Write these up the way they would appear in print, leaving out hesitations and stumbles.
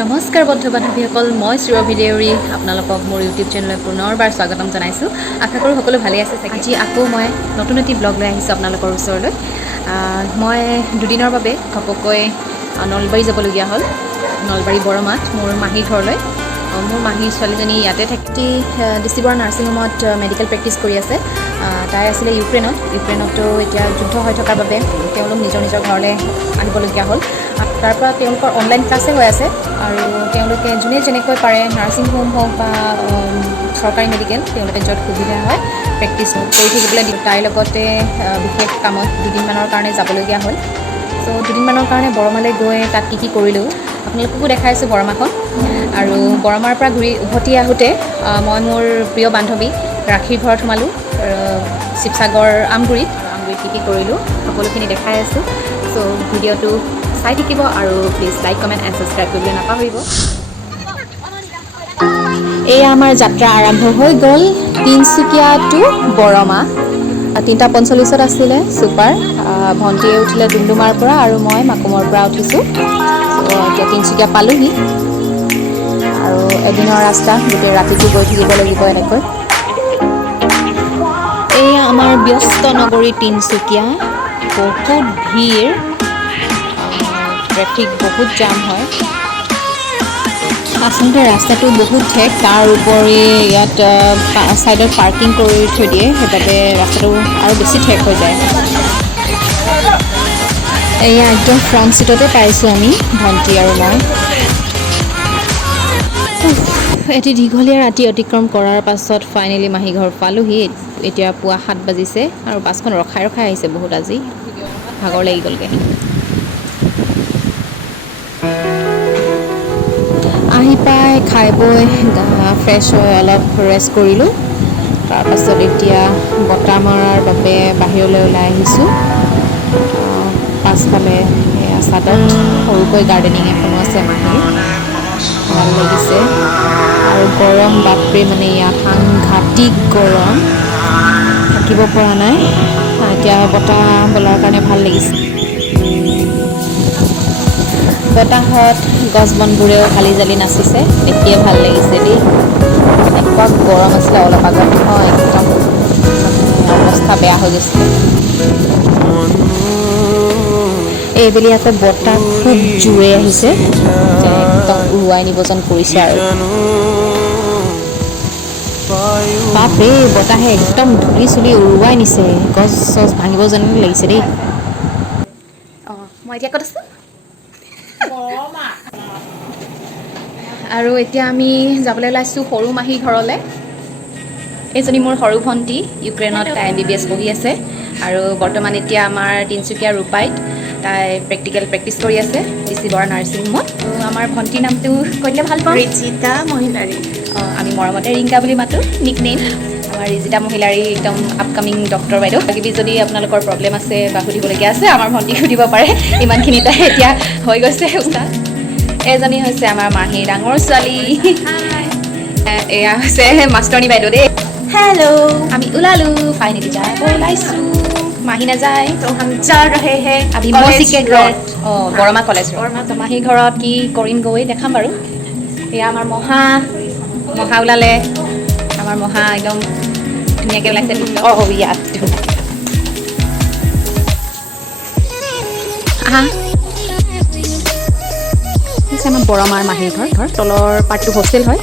নমস্কাৰ বন্ধু বান্ধৱীসকল, মই সুৰভি দেউৰী আপোনালোকক মোৰ ইউটিউব চেনেলত পুনৰবাৰ স্বাগতম জনাইছোঁ। আশা কৰোঁ সকলো ভালেই আছে। আজি আকৌ মই নতুন এটি ব্লগ লৈ আহিছোঁ আপোনালোকৰ ওচৰলৈ। মই দুদিনৰ বাবে ঘপককৈ নলবাৰী যাবলগীয়া হ'ল। নলবাৰী বৰমাত মোৰ মাহীৰ ঘৰলৈ। মোৰ মাহীৰ ছোৱালীজনী ইয়াতে থাকি ডিব্ৰুগড় নাৰ্ছিং হোমত মেডিকেল প্ৰেক্টিছ কৰি আছে। তাই আছিলে ইউক্ৰেইনতো এতিয়া যুদ্ধ হৈ থকাৰ বাবে তেওঁলোক নিজৰ ঘৰলৈ আহিবলগীয়া হ'ল। তাৰপৰা তেওঁলোকৰ অনলাইন ক্লাছে হৈ আছে আৰু তেওঁলোকে যোনে যেনেকৈ পাৰে নাৰ্ছিং হোম হওক বা চৰকাৰী মেডিকেল তেওঁলোকে য'ত সুবিধা হয় প্ৰেক্টিছ কৰি থাকিবলৈ দিওঁ। তাইৰ লগতে বিশেষ কামত দুদিনমানৰ কাৰণে যাবলগীয়া হ'ল। ত' দুদিনমানৰ কাৰণে বৰমালৈ গৈ তাত কি কৰিলোঁ আপোনালোককো দেখাইছোঁ বৰমাখন। আৰু বৰমাৰ পৰা উভতি আহোঁতে মই মোৰ প্ৰিয় বান্ধৱী ৰাখীৰ ঘৰত সোমালোঁ শিৱসাগৰ আমগুৰিত কি কৰিলোঁ সকলোখিনি দেখাই আছোঁ। চ' ভিডিঅ'টো চাই থাকিব আৰু please like comment and subscribe কৰিবলৈ নাপাহৰিব। এয়া আমাৰ যাত্ৰা আৰম্ভ হৈ গ'ল তিনিচুকীয়া টু বৰমা। 3:45 আছিলে ছুপাৰ। ভণ্টিয়ে উঠিলে ডুমডুমাৰ পৰা আৰু মই মাকুমৰ পৰা উঠিছোঁ। এতিয়া তিনিচুকীয়া পালোহি আৰু এদিনৰ ৰাস্তা, গোটেই ৰাতিটো গৈ থাকিব লাগিব এনেকৈ। এয়া আমাৰ ব্যস্ত নগৰী তিনিচুকীয়া, বহুত ভিৰ, ট্ৰেফিক বহুত জাম হয়। আচলতে ৰাস্তাটো বহুত ঠেক, তাৰ উপৰি ইয়াত ছাইডত পাৰ্কিং কৰি থৈ দিয়ে, সেইবাবে ৰাস্তাটো আৰু বেছি ঠেক হৈ যায়। এয়া একদম ফ্ৰণ্ট ছিটতে পাইছোঁ আমি, ভণ্টি আৰু মই। এটি দীঘলীয়া ৰাতি অতিক্ৰম কৰাৰ পাছত ফাইনেলি মাহী ঘৰ পালোহি। এতিয়া পুৱা 7 বাজিছে আৰু বাছখন ৰখাই আহিছে বহুত। আজি ভাগৰ লাগি গ'লগৈ। আহি পাই খাই বৈ ফ্ৰেছ হৈ অলপ ৰেষ্ট কৰিলোঁ। তাৰপাছত এতিয়া বতাহ মৰাৰ বাবে বাহিৰলৈ ওলাই আহিছোঁ। পাছফালে চাদত সৰুকৈ গাৰ্ডেনিং এখনো আছে মাহীৰ, ভাল লাগিছে। আৰু গৰম বাপৰে, মানে ইয়াত সাংঘাতিক গৰম, থাকিব পৰা নাই। এতিয়া বতাহ বলাৰ কাৰণে ভাল লাগিছে। বতাহত গছ বনবোৰেও হালি জালি নাচিছে, দেখিয়ে ভাল লাগিছে দেই। এনেকুৱা গৰম আছিলে অলপ আগত নহয়, একদম অৱস্থা বেয়া হৈ গৈছিলে। এইবেলি আকৌ বতাহ খুব জোৰে আহিছে, একদম উৰুৱাই নিব যেন কৰিছে আৰু। বাপৰে, বতাহে একদম ধূলি চুলি উৰুৱাই নিছে, গছ চছ ভাঙিব যেন লাগিছে দেই। মই এতিয়া ক'ত আছোঁ? আৰু এতিয়া আমি যাবলৈ ওলাইছোঁ সৰু মাহীৰ ঘৰলৈ। এইজনী মোৰ সৰু ভণ্টি, ইউক্ৰেইনত তাই MBBS পঢ়ি আছে আৰু বৰ্তমান এতিয়া আমাৰ তিনিচুকীয়া ৰূপাইত তাই প্ৰেক্টিছ কৰি আছে ডিব্ৰুগড় নাৰ্ছিং হোমত। আমাৰ ভণ্টিৰ নামটো কৈ দিলে ভাল পাওঁ, ৰিজিতা মহিলাৰী। আমি মৰমতে ৰিংকা বুলি মাতোঁ, নিক নেম। আমাৰ ৰিজিতা মহিলাৰী একদম আপকামিং ডক্টৰ বাইদেউ। কিবি যদি আপোনালোকৰ প্ৰব্লেম আছে বা সুধিবলগীয়া আছে আমাৰ ভণ্টিক সুধিব পাৰে, ইমানখিনি তাই এতিয়া হৈ গৈছে উস্তাদ। এজনী হৈছে আমাৰ মাহীৰ ডাঙৰ ছোৱালী, এয়া হৈছে মাষ্টৰণী বাইদেউ দেই। হেল্ল', আমি ওলালোঁ, ফাইনেলি যাব ওলাইছোঁ। মাহী নাযায় তো হাম যা ৰহে হে আভি মৌচি কে ঘৰ। বৰমা কলেজ মাহীৰ ঘৰত কি কৰিম গৈ দেখাম বাৰু। এয়া আমাৰ মহা ওলালে, আমাৰ মহা একদম ধুনীয়াকৈ ওলাইছে। ইয়াত আহা, আমাৰ বৰমাৰ মাহীৰ ঘৰ। তলৰ পাৰ্টটো হোষ্টেল হয়।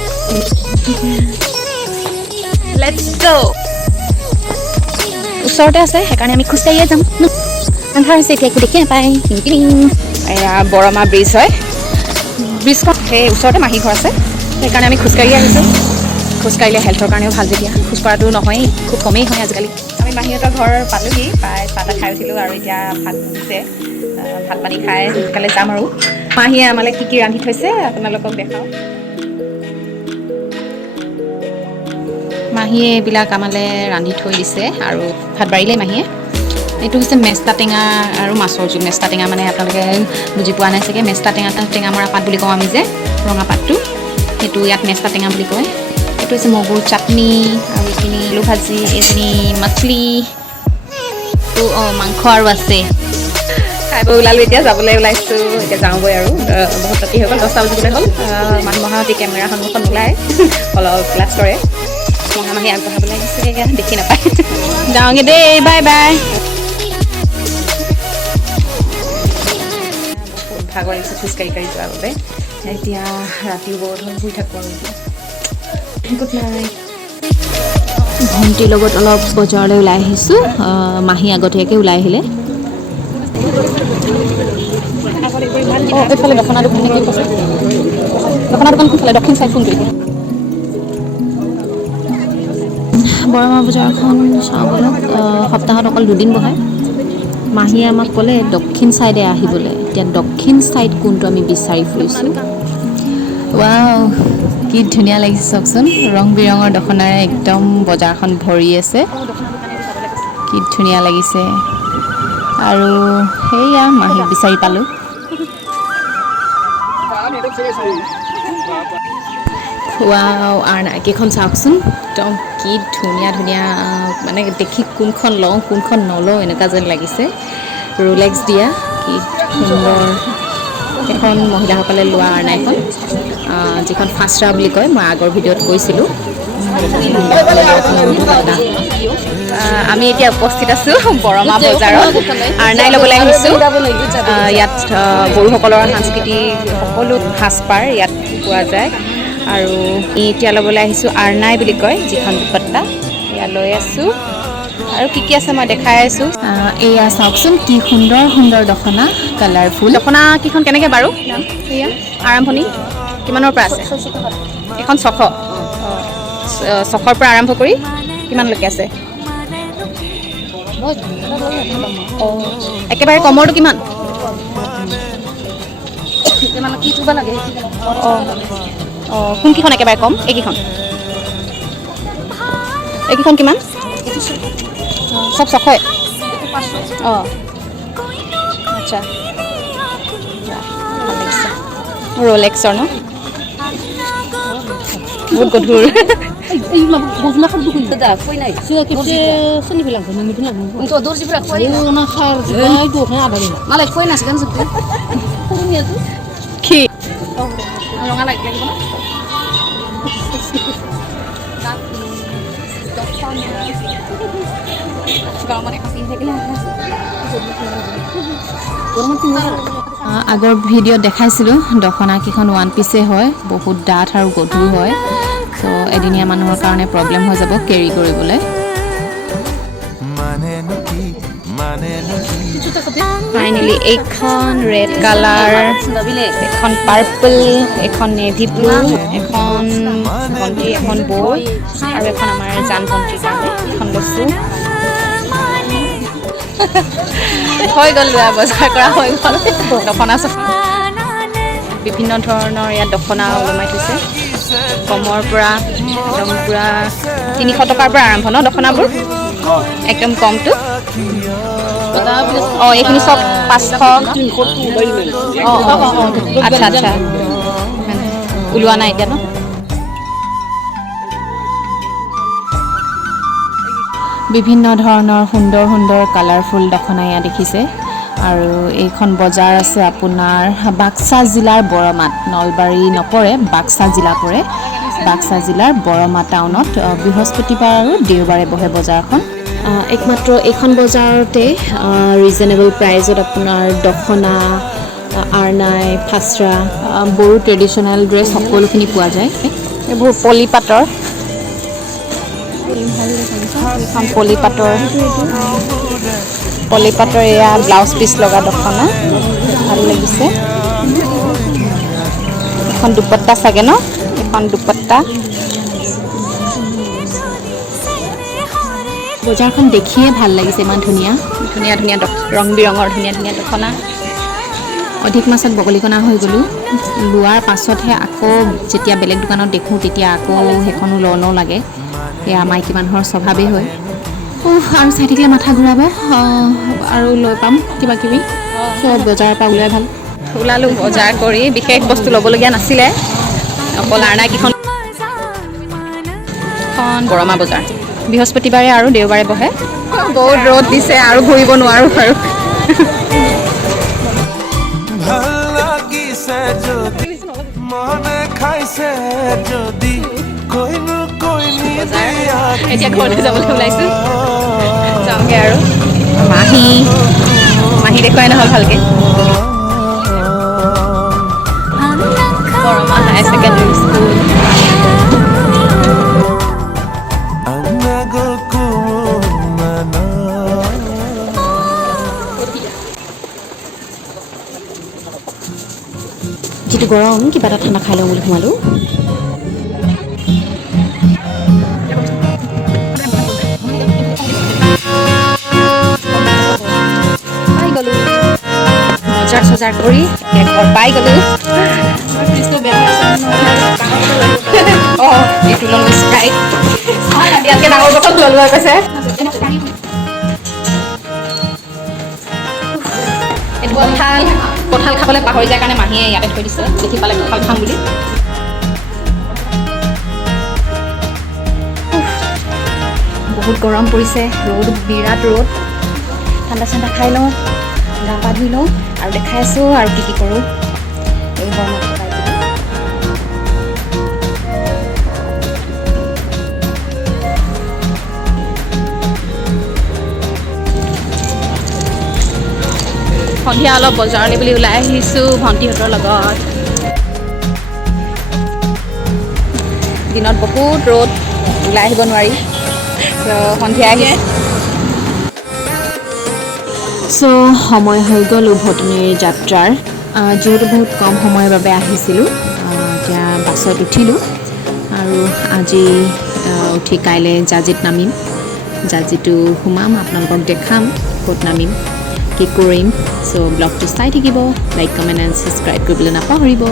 লেটছ গো। ওচৰতে আছে, সেইকাৰণে আমি খোজকাঢ়িয়ে যাম। আন্ধাৰ হৈছে এতিয়া, একো দেখি নাপায়। এয়া বৰমা ব্ৰিজ হয়, ব্ৰিজখন সেই ওচৰতে মাহী ঘৰ আছে, সেইকাৰণে আমি খোজকাঢ়ি আহিছোঁ। খোজকাঢ়িলে হেল্থৰ কাৰণেও ভাল, যেতিয়া খোজ কঢ়াটো নহয়েই, খুব কমেই হয় আজিকালি। আমি মাহীহঁতৰ ঘৰ পালোহি, প্ৰায় চাহ তাহ খাই উঠিলোঁ আৰু এতিয়া ভাত দিছে। ভাত পানী খাই সোনকালে যাম আৰু। মাহীয়ে আমালৈ কি ৰান্ধি থৈছে আপোনালোকক দেখাওঁ। মাহীয়ে এইবিলাক আমালৈ ৰান্ধি থৈ দিছে আৰু ভাত বাঢ়িলে মাহীয়ে। এইটো হৈছে মেষ্টা টেঙা আৰু মাছৰ জোল। মেষ্টা টেঙা মানে আপোনালোকে বুজি পোৱা নাই চাগে, মেষ্টা টেঙা মৰা পাত বুলি কওঁ আমি যে, ৰঙা পাতটো, সেইটো ইয়াত মেষ্টা টেঙা বুলি কয়। এইটো হৈছে মগুৰ চাটনি আৰু এইখিনি আলু ভাজি, এইখিনি মাছলি, তো মাংস আৰু আছে। খাই বৈ ওলালোঁ, এতিয়া যাবলৈ ওলাইছোঁ। এতিয়া যাওঁগৈ আৰু বহুত এইসকল 10টা বাজিবলৈ হ'ল মানুহ মহাৱতী কেমেৰা সন্মুখত নোলায় অলপ ক্লাছ কৰে মহামাহী আগবঢ়াবলৈ আহিছে দেখি নাপায় যাওঁগে দেই বাই বাই বহুত ভাগৰ লাগিছে খোজকাঢ়ি কাঢ়ি যোৱাৰ বাবে এতিয়া ৰাতিও বহুত হ'ল শুই থাকোঁ আৰু গুড নাইট ভণ্টিৰ লগত অলপ বজাৰলৈ ওলাই আহিছোঁ মাহী আগতীয়াকৈ ওলাই আহিলে এইফালে দখনা দোকান নেকি দখনা দোকান কোনফালে দক্ষিণ চাইড কোনটো বৰমা বজাৰখন চাওঁ বলক সপ্তাহত অকল 2 দিন বহে মাহীয়ে আমাক ক'লে দক্ষিণ চাইডে আহিবলৈ এতিয়া দক্ষিণ চাইড কোনটো আমি বিচাৰি ফুৰিছোঁ ৱাও কি ধুনীয়া লাগিছে চাওকচোন ৰং বিৰঙৰ দখনাৰে একদম বজাৰখন ভৰি আছে কি ধুনীয়া লাগিছে আৰু সেয়া মাহীক বিচাৰি পালোঁ ৱাও আৰ্না কেইখন চাওকচোন একদম কি ধুনীয়া ধুনীয়া মানে দেখি কোনখন লওঁ কোনখন নলওঁ এনেকুৱা যেন লাগিছে ৰোলেক্স দিয়া কি সুন্দৰ এখন মহিলাসকলে লোৱা আৰ্না এখন যিখন ফাষ্টৰা বুলি কয় মই আগৰ ভিডিঅ'ত কৈছিলোঁ আমি এতিয়া উপস্থিত আছোঁ বৰমা বজাৰত আৰ্নাই ল'বলৈ আহিছোঁ ইয়াত বড়োসকলৰ সাংস্কৃতিক সকলো সাজপাৰ ইয়াত পোৱা যায় আৰু এতিয়া ল'বলৈ আহিছোঁ আৰ্নাই বুলি কয় যিখন দুপট্টা এয়া লৈ আছোঁ আৰু কি আছে মই দেখাই আছোঁ এয়া চাওকচোন কি সুন্দৰ সুন্দৰ দখনা কালাৰফুল দখনা কেইখন কেনেকৈ বাৰু এয়া আৰম্ভণি কিমানৰ পৰা আছে এখন 600 600ৰ পৰা আৰম্ভ কৰি কিমানলৈকে আছে একেবাৰে কমৰটো কিমান কি থ'ব লাগে কোনকেইখন একেবাৰে কম এইকেইখন কিমান চব 600 আচ্ছা ৰোলেক্সৰ ন বহুত গধুৰ ৰঙা লাগিব আগৰ ভিডিঅ'ত দেখাইছিলোঁ দখনা কেইখন 1 পিচে হয় বহুত ডাঠ আৰু গধুৰ হয় তো এদিনীয়া মানুহৰ কাৰণে প্ৰব্লেম হৈ যাব কেৰি কৰিবলৈ ফাইনেলি এইখন ৰেড কালাৰ এখন পাৰ্পল এখন নেভি ব্লু এখন ভণ্টি এখন বৌ আৰু এখন আমাৰ জান ভণ্টিৰ কাৰণে এখন লৈছোঁ হৈ গ'ল বজাৰ কৰা হৈ গ'ল দখনা বিভিন্ন ধৰণৰ ইয়াত দখনা ওলমাই থৈছে কমৰ পৰা একদম পূৰা 300 টকাৰ পৰা আৰম্ভ ন দখনাবোৰ একদম কমটো এইখিনি চব 500 আচ্ছা আচ্ছা ওলোৱা নাই এতিয়া ন বিভিন্ন ধৰণৰ সুন্দৰ সুন্দৰ কালাৰফুল দখনা ইয়াত দেখিছে আৰু এইখন বজাৰ আছে আপোনাৰ বাক্সা জিলাৰ বৰমাত নলবাৰী নপৰে বাক্সা জিলা পৰে বাক্সা জিলাৰ বৰমা টাউনত বৃহস্পতিবাৰ আৰু দেওবাৰে বহে বজাৰখন একমাত্ৰ এইখন বজাৰতে ৰিজনেবল প্ৰাইজত আপোনাৰ দখনা আৰ্নাই ফাষ্টৰা বড়ো ট্ৰেডিশ্যনেল ড্ৰেছ সকলোখিনি পোৱা যায় এইবোৰ পলিপাটৰ এখন পলিপাটৰ এয়া ব্লাউজ পিচ লগা দখনা ভাল লাগিছে এখন দুপট্টা চাগে ন এখন দুপট্টা বজাৰখন দেখিয়ে ভাল লাগিছে ইমান ধুনীয়া ধুনীয়া ধুনীয়া ৰং বিৰঙৰ ধুনীয়া ধুনীয়া দখনা অধিক মাছত বগলীকণা হৈ গ'লোঁ লোৱাৰ পাছতহে আকৌ যেতিয়া বেলেগ দোকানত দেখোঁ তেতিয়া আকৌ সেইখনো লওঁ লাগে এয়া মাইকী মানুহৰ স্বভাৱেই হয় আৰু চাই থাকিলে মাথা ঘূৰাব আৰু লৈ পাম কিবা কিবি চব বজাৰৰ পৰা ওলাই ভাল ওলালোঁ বজাৰ কৰি বিশেষ বস্তু ল'বলগীয়া নাছিলে অকল আৰ্নাকেইখন বৰমা বজাৰ বৃহস্পতিবাৰে আৰু দেওবাৰে বহে বহুত ৰ'দ দিছে আৰু ঘূৰিব নোৱাৰোঁ আৰু গৈছে যদি মনে খাইছে যদি কইনো কইনি এতিয়া ঘৰলৈ যাবলৈ ওলাইছোঁ যাওঁগৈ আৰু মাহী দেখুৱাই নহ'ল ভালকৈ বৰমা হায়াৰ ছেকেণ্ডেৰী স্কুল যিটো গৰম কিবা এটা ঠাণ্ডা খাই লওঁ বুলি সোমালোঁ পাই গ'লোঁ বজাৰ কৰি ঘৰ পাই গ'লোঁ অঁ এইটো ল'লোঁ স্প্ৰাইট ইয়াতকৈ ডাঙৰ বটল ল'লোঁ কৈছে এইটো কঁঠাল খাবলৈ পাহৰি যায় কাৰণে মাহীয়ে ইয়াতে থৈ দিছে দেখি পালে কঁঠাল খাম বুলি বহুত গৰম পৰিছে ৰ'দ বিৰাট ৰ'দ ঠাণ্ডা খাই লওঁ গা পা ধুই লওঁ আৰু দেখাই আছোঁ আৰু কি কৰোঁ এই গৰমত সন্ধিয়া অলপ বজাৰলৈ বুলি ওলাই আহিছোঁ ভণ্টিহঁতৰ লগত দিনত বহুত ৰ'দ ওলাই আহিব নোৱাৰি সন্ধিয়া আহি সময় হৈ গ'ল উভতনিৰ যাত্ৰাৰ যিহেতু বহুত কম সময়ৰ বাবে আহিছিলোঁ এতিয়া বাছত উঠিলোঁ আৰু আজি উঠি কাইলৈ জাজিত নামিম জাজিটো সোমাম আপোনালোকক দেখাম ক'ত নামিম কি কৰিম ব্লগটো চাই থাকিব লাইক কমেণ্ট এণ্ড ছাবস্ক্ৰাইব কৰিবলৈ নাপাহৰিব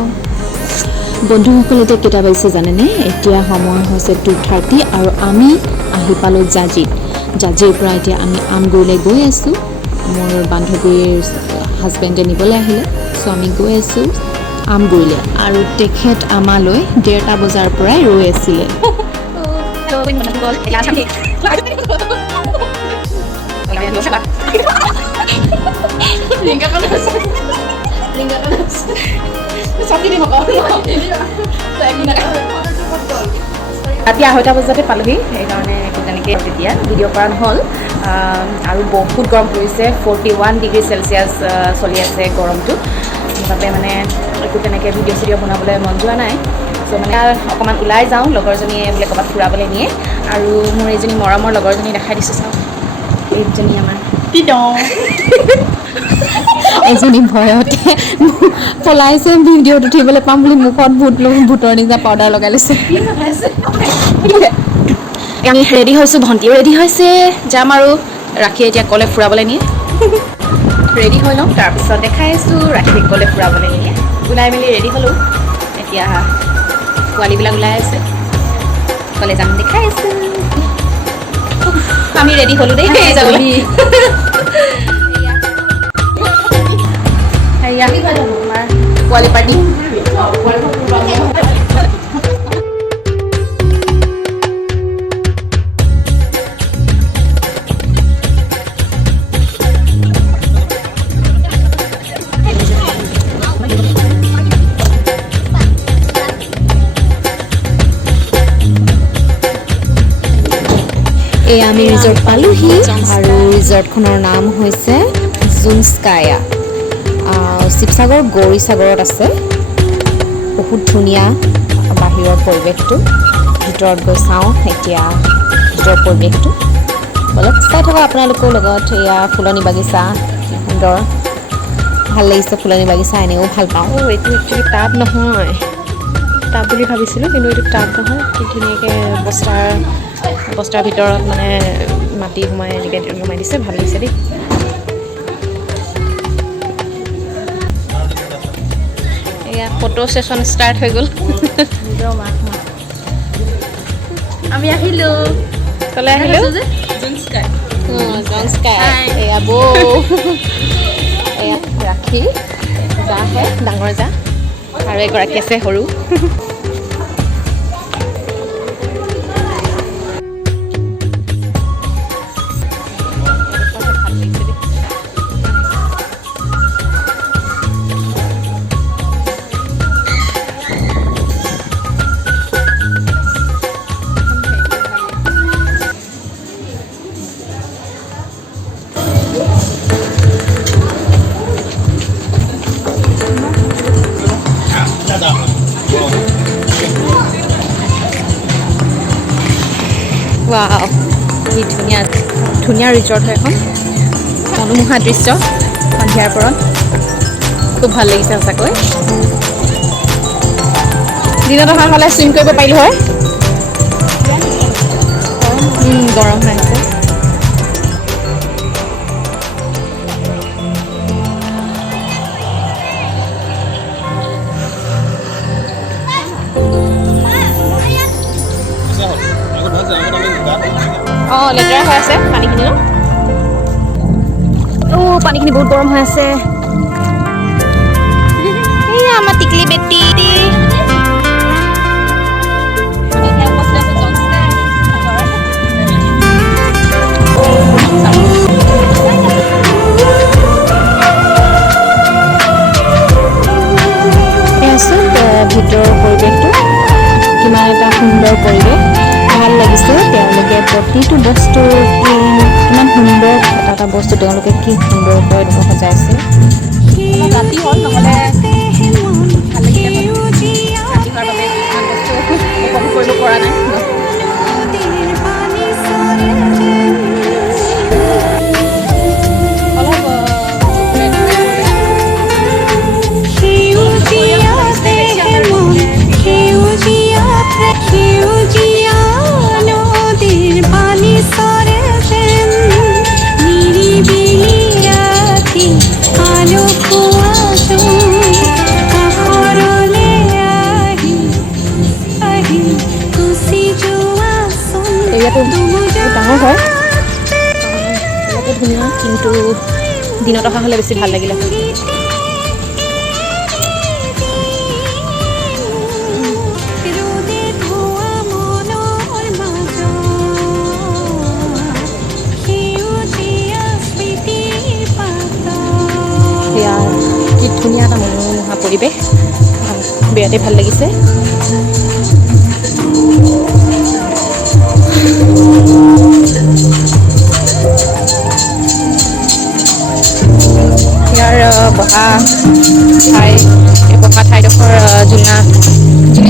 বন্ধুসকল এতিয়া কেইটা বাজিছে জানেনে এতিয়া সময় হৈছে 2:30 আৰু আমি আহি পালোঁ জাজিৰ পৰা এতিয়া আমি আমগুৰিলৈ গৈ আছোঁ মোৰ বান্ধৱীৰ হাজবেণ্ডে নিবলৈ আহিলে আমি গৈ আছোঁ আমগুৰিলৈ আৰু তেখেত আমালৈ 1:30 বজাৰ পৰাই ৰৈ আছিলে ৰাতি 2:30 বজাতে পালোহি সেইকাৰণে তেনেকৈ তেতিয়া ভিডিঅ' কৰা নহ'ল আৰু বহুত গৰম পৰিছে 41 ডিগ্ৰী চেলচিয়াছ চলি আছে গৰমটো সেইবাবে মানে একো তেনেকৈ ভিডিঅ' চিডিঅ' বনাবলৈ মন যোৱা নাই মানে অকণমান ওলাই যাওঁ লগৰজনীয়ে বোলে ক'ৰবাত ফুৰাবলৈ নিয়ে আৰু মোৰ এইজনী মৰমৰ লগৰজনী দেখাই দিছোঁ চাওঁ এইজনী আমাৰ এজনী ভয়তে পলাইছে ভিডিঅ'ত উঠিবলৈ পাম বুলি মুখত ভূতৰ নিচিনা পাউডাৰ লগাই লৈছে আমি ৰেডি হৈছোঁ ভণ্টিও ৰেডি হৈছে যাম আৰু ৰাখি এতিয়া ক'লে ফুৰাবলৈ নিয়ে ৰেডি হৈ লওঁ তাৰপিছত দেখাই আছোঁ ৰাখি ক'লে ফুৰাবলৈ নিয়ে ওলাই মেলি ৰেডি হ'লোঁ এতিয়া পোৱালিবিলাক ওলাই আছে ক'লে যাম দেখাই আছোঁ আমি ৰেডি হ'লোঁ দেই যাবলৈ আমাৰ পোৱালি পাৰ্টি আমি ৰিজৰ্ট পালোহি আৰু ৰিজৰ্টখনৰ নাম হৈছে জুনস্কায়া শিৱসাগৰ গৌৰীসাগৰত আছে বহুত ধুনীয়া বাহিৰৰ পৰিৱেশটো ভিতৰত গৈ চাওঁ এতিয়া ভিতৰৰ পৰিৱেশটো অলপ চাই থকা আপোনালোকৰ লগত এয়া ফুলনি বাগিচা সুন্দৰ ভাল লাগিছে ফুলনি বাগিচা এনেও ভাল পাওঁ এইটো একচুৱেলি টাব নহয় টাব বুলি ভাবিছিলোঁ কিন্তু এইটো টাব নহয় কি ধুনীয়াকৈ বস্তাৰ ভিতৰত মানে মাটি সোমাই এনেকৈ সোমাই দিছে ভাল লাগিছে দেই এয়া ফটো ছেশ্যন ষ্টাৰ্ট হৈ গ'ল আমি আহিলোঁ ক'লৈ আহিলোঁ এয়া বৌ এয়া ৰাখি যাহে ডাঙৰ যা আৰু এগৰাকী আছে সৰু ৱাও কি ধুনীয়া ধুনীয়া ৰিজৰ্ট হয় এখন মনোমোহা দৃশ্য সন্ধিয়াৰ পৰত খুব ভাল লাগিছে সঁচাকৈ দিনত অহা হ'লে চুইম কৰিব পাৰিলোঁ হয় গৰম হৈ আছে অঁ লেতেৰা হৈ আছে পানীখিনি পানীখিনি বহুত গৰম হৈ আছে এয়া আমাৰ টিকলি বেটি ভিতৰৰ পৰিৱেশটো কিমান এটা সুন্দৰ পৰিৱেশ ভাল লাগিছে তেওঁলোকে প্ৰতিটো বস্তু কিমান সুন্দৰ এটা বস্তু তেওঁলোকে কি সুন্দৰকৈ এনেকৈ সজাইছে ৰাতি হ'ল নহ'লে ভাল লাগিলে ৰাতি হোৱাৰ বাবে কিছুমান বস্তু উপভোগ কৰিব পৰা নাই ডাঙৰ হয় ধুনীয়া কিন্তু দিনত অহা হ'লে বেছি ভাল লাগিলে কি ধুনীয়া এটা মনোমোহা পৰিৱেশ বিৰাটেই ভাল লাগিছে ইয়াৰ বহা ঠাই এই বহা ঠাইডোখৰ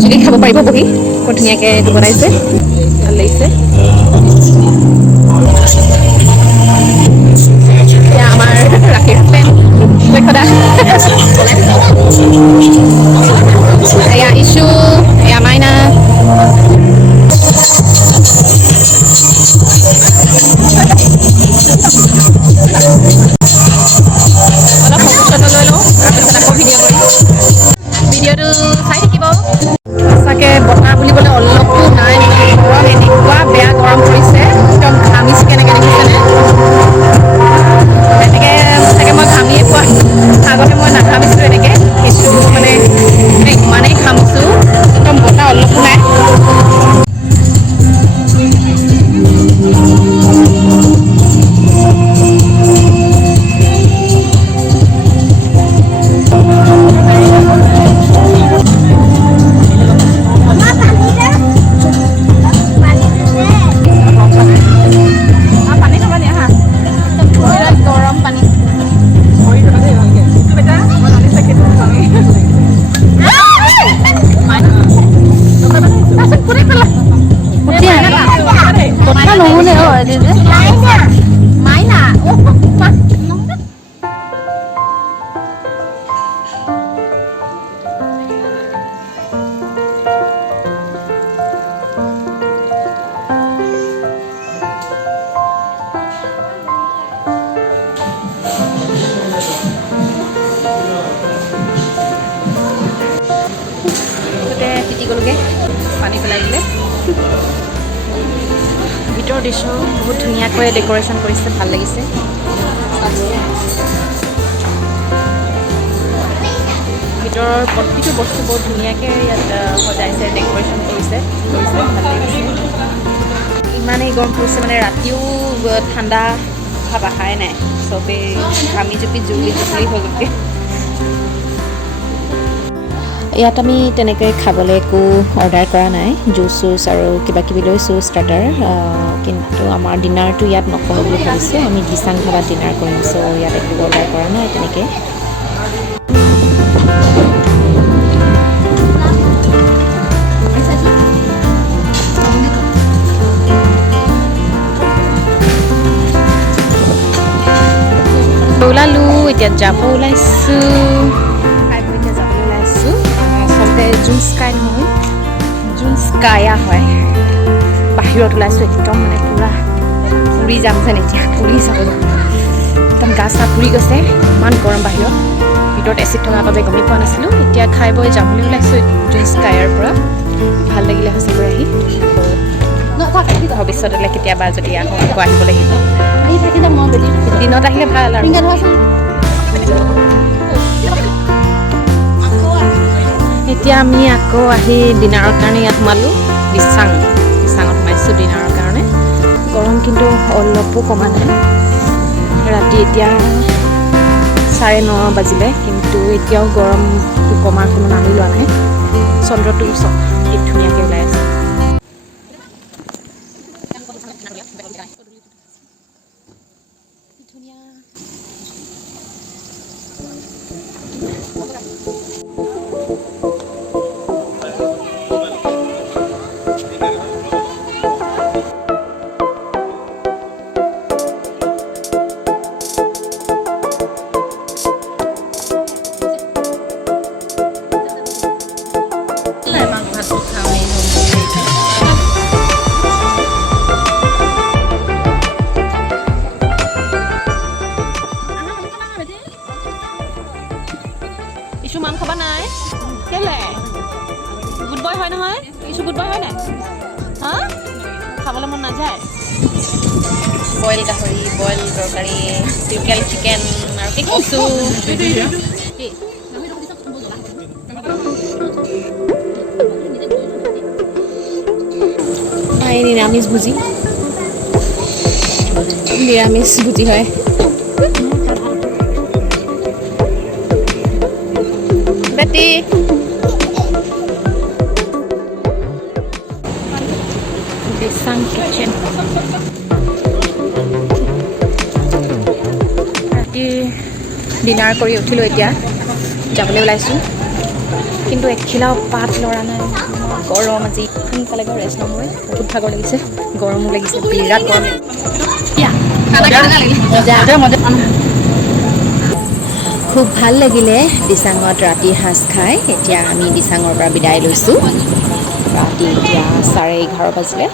জুলি খাব পাৰিব বহি বৰ ধুনীয়াকৈ এইটো বনাইছে ভাল লাগিছে এতিয়া আমাৰ ৰাখি দক্ষতা এয়া ইছু এয়া মাইনা অলপ ফটো লৈ লওঁ তাৰপিছত আকৌ ভিডিঅ'টো চাই থাকিব সঁচাকৈ বতাহ বুলিবলৈ অলপো নাই গৰম এনেকুৱা বেয়া গৰম পৰিছে একদম ঘামিছোঁ কেনেকৈ দেখিছেনে এনেকৈ চাগে মই ঘামিয়ে পোৱা আগতে মই নাঘামিছিলোঁ এনেকৈ সেইটো মানে ইমানেই ঘামিছোঁ একদম বতাহ অলপো নাই পানী পেলাই দিলে ভিতৰৰ দৃশ্য বহুত ধুনীয়াকৈ ডেক'ৰেশ্যন কৰিছে ভাল লাগিছে ভিতৰৰ প্ৰতিটো বস্তু বহুত ধুনীয়াকৈ ইয়াত সজাইছে ডেক'ৰেশ্যন কৰিছে ভাল লাগিছে ইমানেই গৰম পৰিছে মানে ৰাতিও ঠাণ্ডা ভাৱ অহাই নাই চবেই ঘামি জুপি জুলি হৈ গ'লগৈ ইয়াত আমি তেনেকৈ খাবলৈ একো অৰ্ডাৰ কৰা নাই জুচ চুচ আৰু কিবা কিবি লৈছোঁ ষ্টাৰ্টাৰ কিন্তু আমাৰ ডিনাৰটো ইয়াত নকৰোঁ বুলি ভাবিছোঁ আমি দিচাং ধাবাত ডিনাৰ কৰিম চ' ইয়াত একো অৰ্ডাৰ কৰা নাই তেনেকৈ যাব ওলাইছোঁ খাই বৈ এতিয়া যাবলৈ ওলাইছোঁ আচলতে জুন স্কাই নহয় জুন স্কায়া হয় বাহিৰত ওলাইছোঁ একদম মানে পূৰা পুৰি যাম যেন এতিয়া পুৰি যাবলৈ একদম গা চা পুৰি গৈছে ইমান গৰম বাহিৰত ভিতৰত এচিড থকাৰ বাবে গমেই পোৱা নাছিলোঁ এতিয়া খাই বৈ যাবলৈ ওলাইছোঁ জুন স্কায়াৰ পৰা ভাল লাগিলে সঁচাকৈ আহি ভৱিষ্যতলৈ কেতিয়াবা যদি আকৌ আহিব লাগিব দিনত আহিলে ভাল আৰু এতিয়া আমি আকৌ আহি ডিনাৰৰ কাৰণে ইয়াত সোমালোঁ বিছাঙত সোমাইছোঁ ডিনাৰৰ কাৰণে গৰম কিন্তু অলপো কমা নাই ৰাতি এতিয়া 9:30 বাজিলে কিন্তু এতিয়াও গৰম কমাৰ কোনো নামি লোৱা নাই চন্দ্ৰটো চব কি ধুনীয়াকৈ ওলাই আছে মান খাবা নাই কেলে গুড বয় হয় নহয় কিছু গুড বয় হয় নাই হা খাবলৈ মন নাযায় বইল গাহৰি বইল তৰকাৰী লোকেল চিকেন আৰু কি কচু নিৰামিষ ভুজি হয় Betty. Bisang kitchen. ৰাতি ডিনাৰ কৰি উঠিলোঁ এতিয়া যাবলৈ ওলাইছোঁ কিন্তু এখিলাও পাত লৰা নাই গৰম আজি সোনকালে গৈ ৰেষ্ট নহয় বহুত ভাগৰ লাগিছে গৰমো লাগিছে বিৰাট গৰম খুব ভাল লাগিলে দিচাঙত ৰাতি সাজ খাই এতিয়া আমি দিচাঙৰ পৰা বিদায় লৈছোঁ ৰাতি এতিয়া 11:30 বাজিলে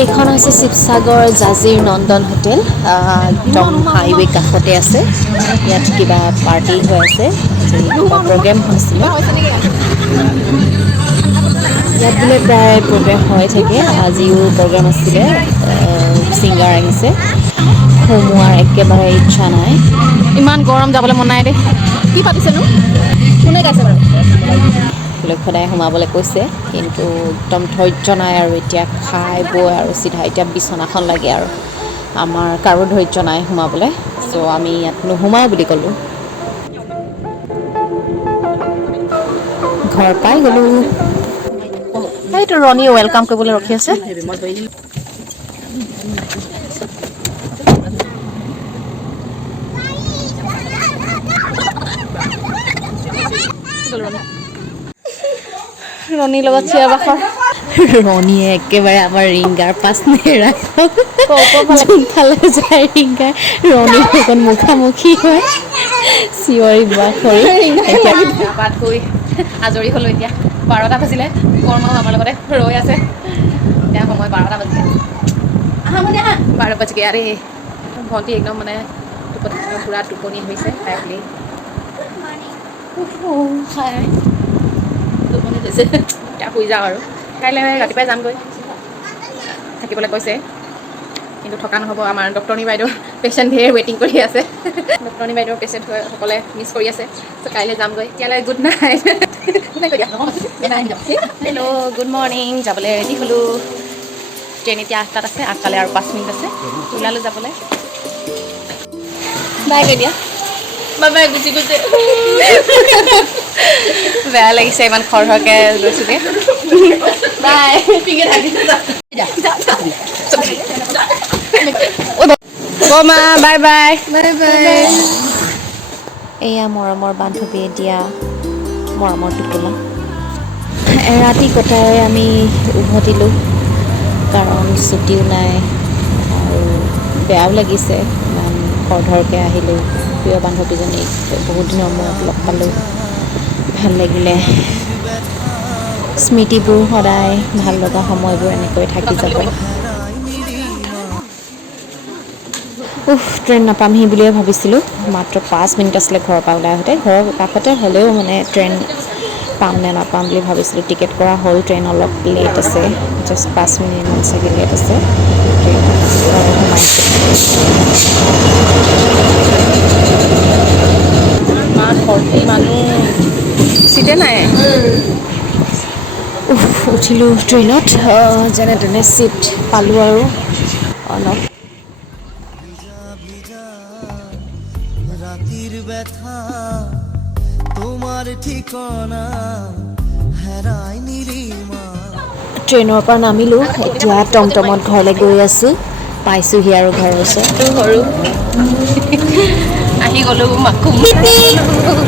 এইখন হৈছে শিৱসাগৰ জাজিৰ নন্দন হোটেল একদম হাইৱে কাষতে আছে ইয়াত কিবা পাৰ্টি হৈ আছে প্ৰগ্ৰেম হৈছিলে ইয়াত বোলে প্ৰায় প্ৰগ্ৰেম হৈ থাকে আজিও প্ৰগ্ৰেম আছিলে ছিংগাৰ আহিছে সোমোৱাৰ একেবাৰে ইচ্ছা নাই ইমান গৰম যাবলৈ মন নাই দেই কি পাতিছেনো কোনে গাইছে বাৰু লক্ষ্যদাই সোমাবলৈ কৈছে কিন্তু একদম ধৈৰ্য নাই আৰু এতিয়া খাই বৈ আৰু চিধা এতিয়া বিচনাখন লাগে আৰু আমাৰ কাৰো ধৈৰ্য নাই সোমাবলৈ চ' আমি ইয়াত নোসোমাওঁ বুলি ক'লোঁ ঘৰ পাই গ'লোঁ এইটো ৰণী ৱেলকাম কৰিবলৈ ৰখি আছে ৰণীৰ লগত চিয়া বাখৰ ৰণীয়ে একেবাৰে আমাৰ ৰিংগাৰ পাছ নেৰাখলে যায় ৰিংগাৰ ৰণীৰ লগত মুখামুখি হয় চিঞৰি বাখৰি পাত গৈ আজৰি হ'লোঁ এতিয়া 12টা বাজিলে কৰ্ম আমাৰ লগতে ৰৈ আছে এতিয়া সময় 12টা বাজিলে 12 বাজি গৈ আৰে ভণ্টি একদম মানে পূৰা টোপনি হৈছে খাই বুলি টোপনি হৈছে এতিয়া শুই যাওঁ আৰু কাইলৈ ৰাতিপুৱাই যামগৈ থাকিবলৈ কৈছে কিন্তু থকা নহ'ব আমাৰ ডক্টৰনী বাইদেউৰ পেচেণ্ট ধেৰ ৱেইটিং কৰি আছে ডক্টৰনী বাইদেউৰ পেচেণ্টসকলে মিছ কৰি আছে চ' কাইলৈ যামগৈ এতিয়ালৈ good night hello' good morning যাবলৈ ৰেডি হ'লোঁ ট্ৰেইন এতিয়া 8টাত আছে 8টালৈ আৰু 5 মিনিট আছে ওলালোঁ যাবলৈ বাই কৈ দিয়া বাই গুচি গৈছে বেয়া লাগিছে ইমান খৰকৈ গৈছোঁগৈ বাই মা বাই বাই বাই বাই এয়া মৰমৰ বান্ধৱীয়ে দিয়া মৰমৰ টোপোলা এৰাতি কটাই আমি উভতিলোঁ কাৰণ ছুটিও নাই আৰু বেয়াও লাগিছে ইমান খৰধৰকৈ আহিলোঁ প্ৰিয় বান্ধৱীজনীক বহুত দিনৰ মূৰত লগ পালোঁ ভাল লাগিলে স্মৃতিবোৰ সদায় ভাল লগা সময়বোৰ এনেকৈ থাকি যাব ট্ৰেইন নাপামহি বুলিয়ে ভাবিছিলোঁ মাত্ৰ 5 মিনিট আছিলে ঘৰৰ পৰা ওলাই আহোঁতে ঘৰৰ কাষতে হ'লেও মানে ট্ৰেইন পাম নে নাপাম বুলি ভাবিছিলোঁ টিকেট কৰা হ'ল ট্ৰেইন অলপ লেট আছে জাষ্ট 5 মিনিটমান চাগে লেট আছে ভৰ্তি মানুহ চিটে নাই উঠিলোঁ ট্ৰেইনত যেনে তেনে চিট পালোঁ আৰু অলপ ৰাতিৰ ব্যথা তোমাৰ ঠিকানা হেৰাই নিৰিমা ট্ৰেইনৰ পৰা নামিলোঁ এতিয়া টমটমত ঘৰলৈ গৈ আছোঁ পাইছোঁহি আৰু ঘৰৰ ওচৰত সৰু আহি গ'লোঁ মাকো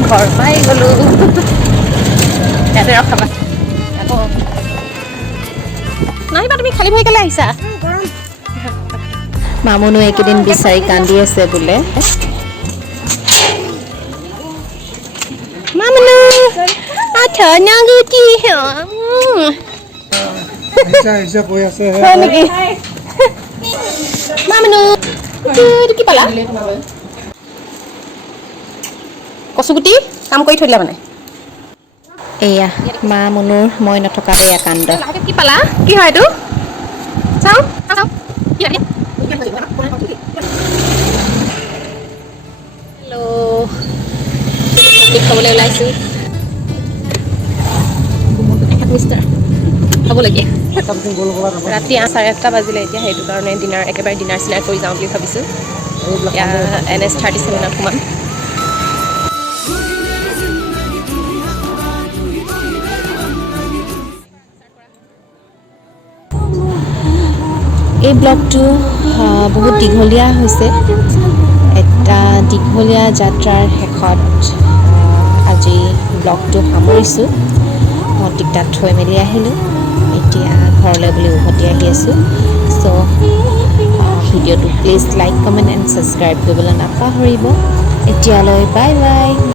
ঘৰ পাই গ'লোঁ ইয়াতে ৰখাবা আকৌ নাহিবা তুমি খালী ভৰি কেলৈ আহিছা মামুনো এইকেইদিন বিচাৰি কান্দি আছে বোলে মামুনো কি পালা কচুগুটি কাম কৰি থৈ দিলা মানে এয়া মা মুনুৰ মই নথকাতে এয়া কাণ্ড কি পালা কি হয় এইটো চাওঁ হেল্ল' খাবলৈ ওলাইছোঁ খাবলগীয়া ৰাতি 8:30 বাজিলে এতিয়া সেইটো কাৰণে একেবাৰে ডিনাৰ চিনাৰ কৰি যাওঁ বুলি ভাবিছোঁ এতিয়া NS37ত সোমাম এই ব্লগটো বহুত দীঘলীয়া হৈছে এটা দীঘলীয়া যাত্ৰাৰ শেষত আজি ব্লগটো সামৰিছোঁ ভণ্টিক তাত থৈ মেলি আহিলোঁ এতিয়া ঘৰলৈ বুলি উভতি আহি আছোঁ চ' ভিডিঅ'টো please like comment and subscribe কৰিবলৈ নাপাহৰিব এতিয়ালৈ বাই বাই